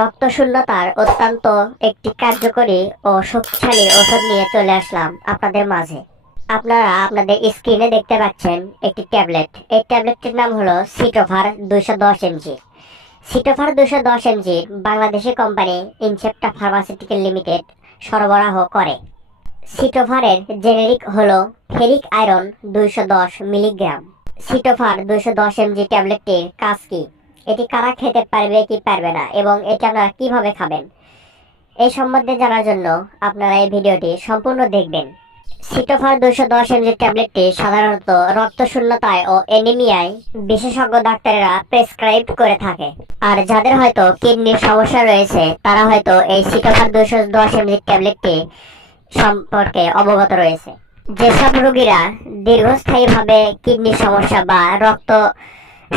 রক্তশূন্যতার অত্যন্ত একটি কার্যকরী ও শক্তিশালী ওষুধ নিয়ে চলে আসলাম আপনাদের মাঝে। আপনারা আপনাদের স্ক্রিনে দেখতে পাচ্ছেন একটি ট্যাবলেট। এই ট্যাবলেটটির নাম হলো সিটোফার দুইশো দশ এমজি। সিটোফার দুইশো দশ mg Bangladeshi company Incepta pharmaceutical limited সরবরাহ করে। সিটোফারের জেনেরিক হলো ফেরিক আয়রন দুইশো দশ মিলিগ্রাম। সিটোফার দুইশো দশ এমজি ট্যাবলেটটির কাজ কি? এটি কারা খেতে পারবে, কি পারবে না, এবং এটি আপনারা কীভাবে খাবেন? এই সম্বন্ধে জানার জন্য আপনারা এই ভিডিওটি সম্পূর্ণ দেখবেন। সিটোফার দুইশো দশ এমজি ট্যাবলেটটি সাধারণত রক্তশূন্যতায় ও এনিমিয়ায় বিশেষজ্ঞ ডাক্তারেরা প্রেসক্রাইব করে থাকে। আর যাদের হয়তো কিডনির সমস্যা রয়েছে, তারা হয়তো এই সিটোফার দুইশো দশ এমজি ট্যাবলেটটি সম্পর্কে অবগত রয়েছে। যেসব রোগীরা দীর্ঘস্থায়ীভাবে কিডনির সমস্যা বা রক্ত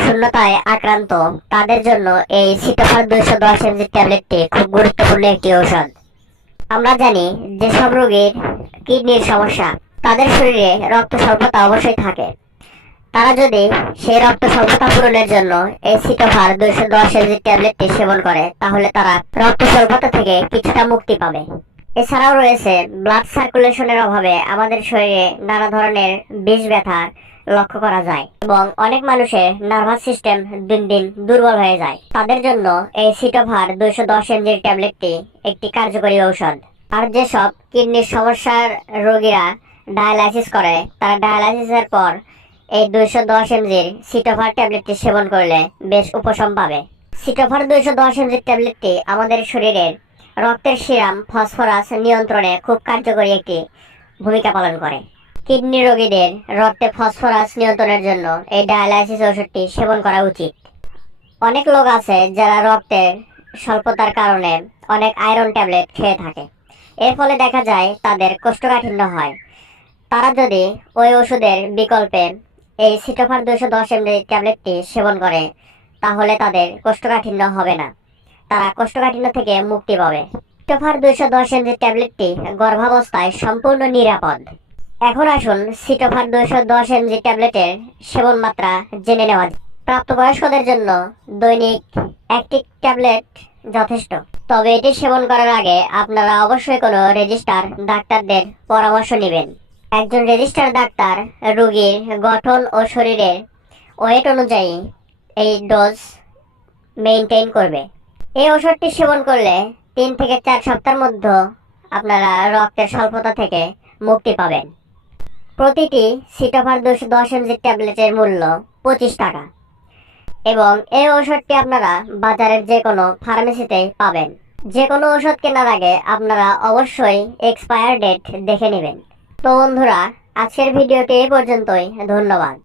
শূন্যতায় আক্রান্ত। তাদের জন্য এই সিটোফার দুইশো দশ এমজি ট্যাবলেটটি খুব গুরুত্বপূর্ণ একটি ঔষধ। আমরা জানি যেসব রোগীর কিডনির সমস্যা, তাদের শরীরে রক্ত স্বল্পতা অবশ্যই থাকে। তারা যদি সেই রক্ত স্বল্পতা পূরণের জন্য এই সিটোফার দুইশো দশ এমজি ট্যাবলেটটি সেবন করে, তাহলে তারা রক্ত স্বল্পতা থেকে কিছুটা মুক্তি পাবে। এছাড়াও রয়েছে ব্লাড সার্কুলেশনের অভাবে আমাদের শরীরে নানা ধরনের বিষ ব্যথা লক্ষ্য করা যায় এবং অনেক মানুষের নার্ভাস সিস্টেম দিন দিন দুর্বল হয়ে যায়। তাদের জন্য এই সিটোভার দুইশো দশ এমজির ট্যাবলেটটি একটি কার্যকরী ঔষধ। আর যেসব কিডনির সমস্যার রোগীরা ডায়ালাইসিস করে, তারা ডায়ালাইসিসের পর এই দুইশো দশ এমজির সিটোভার ট্যাবলেটটি সেবন করলে বেশ উপশম পাবে। সিটোভার দুইশো দশ এমজির ট্যাবলেটটি আমাদের শরীরের রক্তের সিরাম ফসফরাস নিয়ন্ত্রণে খুব কার্যকরী একটি ভূমিকা পালন করে। কিডনি রোগীদের রক্তে ফসফরাস নিয়ন্ত্রণের জন্য এই ডায়ালাইসিস ওষুধটি সেবন করা উচিত। অনেক লোক আছে যারা রক্তের স্বল্পতার কারণে অনেক আয়রন ট্যাবলেট খেয়ে থাকে। এর ফলে দেখা যায় তাদের কোষ্ঠকাঠিন্য হয়। তারা যদি ওই ওষুধের বিকল্পে এই সিটোফার দুশো দশ এমজি ট্যাবলেটটি সেবন করে, তাহলে তাদের কোষ্ঠকাঠিন্য হবে না। তারা কোষ্ঠকাঠিন্য থেকে মুক্তি পাবে। সিটোফার দুশো দশ এমজি ট্যাবলেটটি, গর্ভাবস্থায় সম্পূর্ণ নিরাপদ। এখন আসুন সিটোফার দুইশো দশ এমজি ট্যাবলেটের সেবন মাত্রা জেনে নেওয়া প্রাপ্তবয়স্কদের জন্য দৈনিক একটি ট্যাবলেট যথেষ্ট। তবে এটি সেবন করার আগে আপনারা অবশ্যই কোনো রেজিস্টার ডাক্তারদের পরামর্শ নেবেন। একজন রেজিস্টার ডাক্তার রোগীর গঠন ও শরীরের ওয়েট অনুযায়ী এই ডোজ মেনটেন করবে। এই ওষুধটি সেবন করলে তিন থেকে চার সপ্তাহের মধ্যে আপনারা রক্তের স্বল্পতা থেকে মুক্তি পাবেন। প্রতিটি সিটোফার দুশো দশ এমজি ট্যাবলেটের মূল্য পঁচিশ টাকা। এবং এই ওষুধটি আপনারা বাজারের যে কোনো ফার্মেসিতে পাবেন। যে কোনো ওষুধ কেনার আগে আপনারা অবশ্যই এক্সপায়ার ডেট দেখে নেবেন। তো বন্ধুরা, আজকের ভিডিওটি এই পর্যন্তই। ধন্যবাদ।